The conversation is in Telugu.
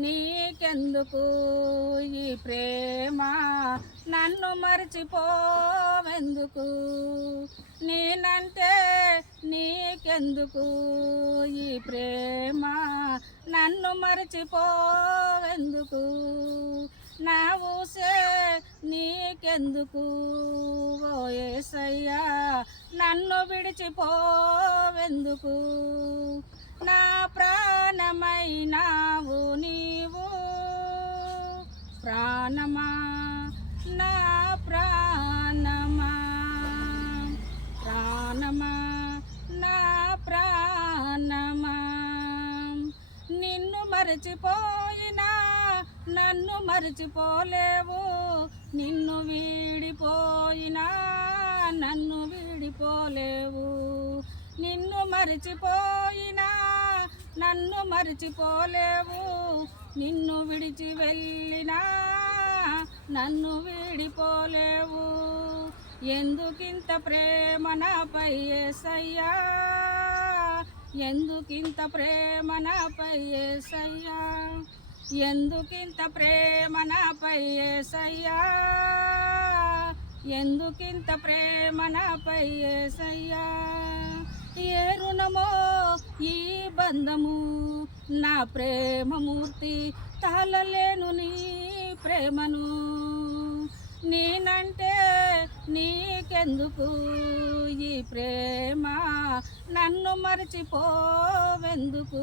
నీకెందుకు ఈ ప్రేమ నన్ను మరచిపోవెందుకు నేనంటే నీకెందుకు ఈ ప్రేమ నన్ను మరచిపోవెందుకు నా ఊసే నీకెందుకు ఓ యేసయ్యా నన్ను విడిచిపోవెందుకు నా ప్రాణమైనావు నీవు ప్రాణమా నా ప్రాణమా ప్రాణమా నా ప్రాణమా నిన్ను మరచిపోయినా నన్ను మరచిపోలేవు నిన్ను వీడిపోయినా నన్ను వీడిపోలేవు నిన్ను మరచిపోయినా నన్ను మరచిపోలేవు నిన్ను విడిచి వెళ్ళినా నన్ను వీడిపోలేవు ఎందుకింత ప్రేమ నాపై యేసయ్యా ఎందుకింత ప్రేమ నాపై యేసయ్యా ఎందుకింత ప్రేమ నాపై యేసయ్యా ఎందుకింత ప్రేమ నాపై యేసయ్యా ఏ రుణమో ఈ బంధము నా ప్రేమమూర్తి తాళలేను నీ ప్రేమను నేనంటే నీకెందుకు ఈ ప్రేమ నన్ను మరచిపోవెందుకు